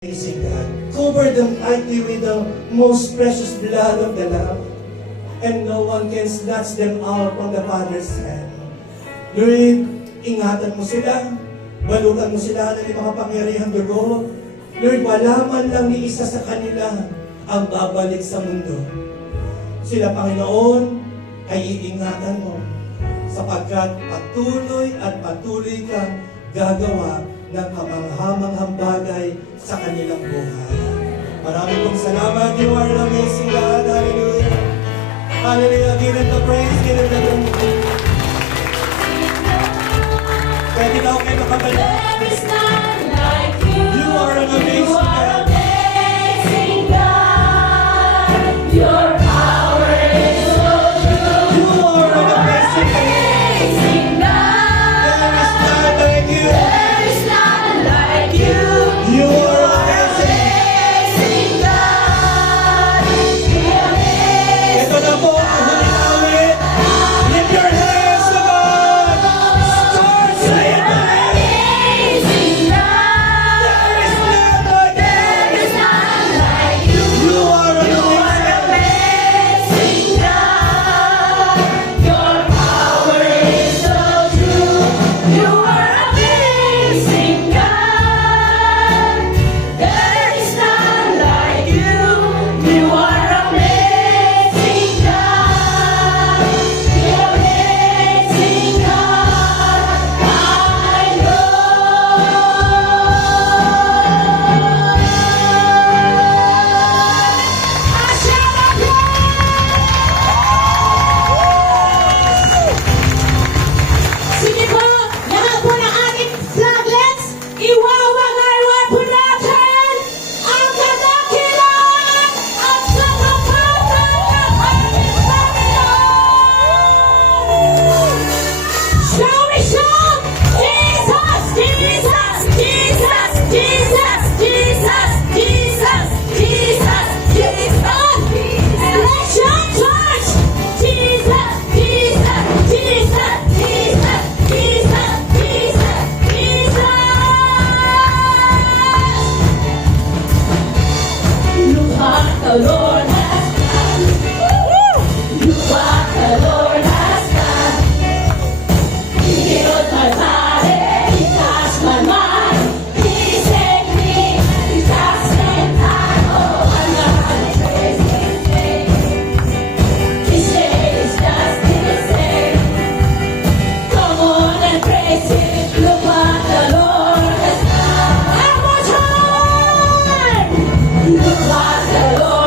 Praising God. Cover them tightly with the most precious blood of the Lamb, and no one can snatch them out from the Father's hand. Lord, ingatan mo sila, balutan mo sila ng iyong makapangyarihang dugo. Lord, wala man lang ni isa sa kanila ang babalik sa mundo. Sila, Panginoon, ay iingatan mo, sapagkat patuloy at patuloy kang gagawa ng kamanghamanghang bagay sa kanilang buhay. Maraming pong salamat. You are an amazing God. Hallelujah. Hallelujah. Give Him the praise. Give Him the glory. Pwede na ako kayo makabalik. There is none like you. You are an amazing God. Amazing God. Your power is so true. You are an amazing God. Amazing God. There is none like you. There is none like you. You are amazing. Amazing God. Amazing. Ito na po ang huling awit. Lift your hands to God. Start saying the name. Amazing God. There is none like you. There is none like you. You are an You are amazing God. amazing God. Your power is so true. You are amazing God. There is none like you. You are amazing God. The amazing God I Sige po, lahat po ng ating flaglets, iwawagarwar po natin ang kadakilaan at katapatan ng ating Panginoon! Shall we shout? Jesus! Jesus! Jesus! Jesus! Jesus! Jesus! Jesus! Jesus! Let's shout, church! Jesus! Jesus! Jesus! Jesus! Jesus! Jesus! Jesus! Look what the Lord has done. Look what the Lord has done. He healed my body, He touched my mind, He saved me, He just in time. Oh, I'm gonna praise His name. His name is just the same. Come on and praise Him. Look what the Lord has done. One more time. Look what the Lord